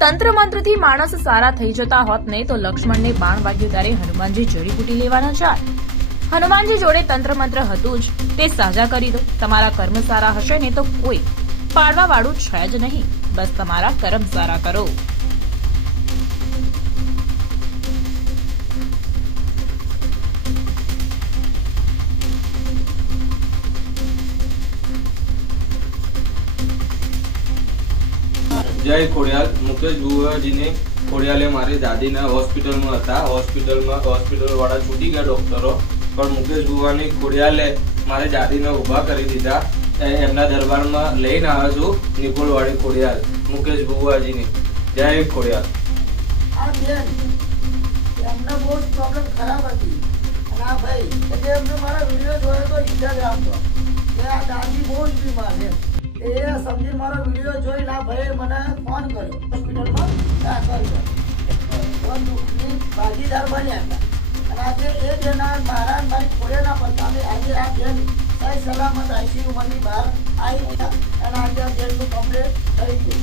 તંત્ર મંત્રથી માણસ સારા થઈ જતા હોત ને તો લક્ષ્મણને બાણ વાગ્યું ત્યારે હનુમાનજી જડીબુટી લેવાના ચાર. હનુમાનજી જોડે તંત્ર મંત્ર હતું જ, તે સાજા કરી દો. તમારા કર્મ સારા હશે ને તો કોઈ પાડવા વાળું છે જ નહીં. બસ તમારા કર્મ સારા કરો. જય ખોડિયાલ. મુકેશ બુવાજીને ખોડિયાલે મારી દાદીના હોસ્પિટલમાં હતા. હોસ્પિટલ વાળા છૂટી ગયા ડોક્ટરો, પણ મુકેશ બુવાની ખોડિયાલે મારી દાદીને ઊભા કરી દીધા. એમના દરબારમાં લઈને આવ્યો છું નિકોલવાડી ખોડિયાલ મુકેશ બુવાજીને. જય ખોડિયાલ. આ બેન એમને બહુ પ્રોબ્લેમ ખરાબ હતી અને આ ભાઈ એટલે એમને મારા વિડીયો જોયો તો ઇન્સ્ટાગ્રામ પર કે આ દાદી બહુ જ બીમાર છે. એ સમજીને મારો વિડીયો જોઈને આ ભાઈએ મને ફોન કર્યો હોસ્પિટલમાં દાખલ કર્યો. ફોન દુઃખની ભાગીદાર બન્યા હતા અને આજે એ જેના મારા મારી ખોડિયાના પત્તાને આજે આ બેન સહી સલામત આઈસીયુમાંથી બહાર આવી અને આજે આ બેનનું કમ્પ્લેટ થઈ ગયું.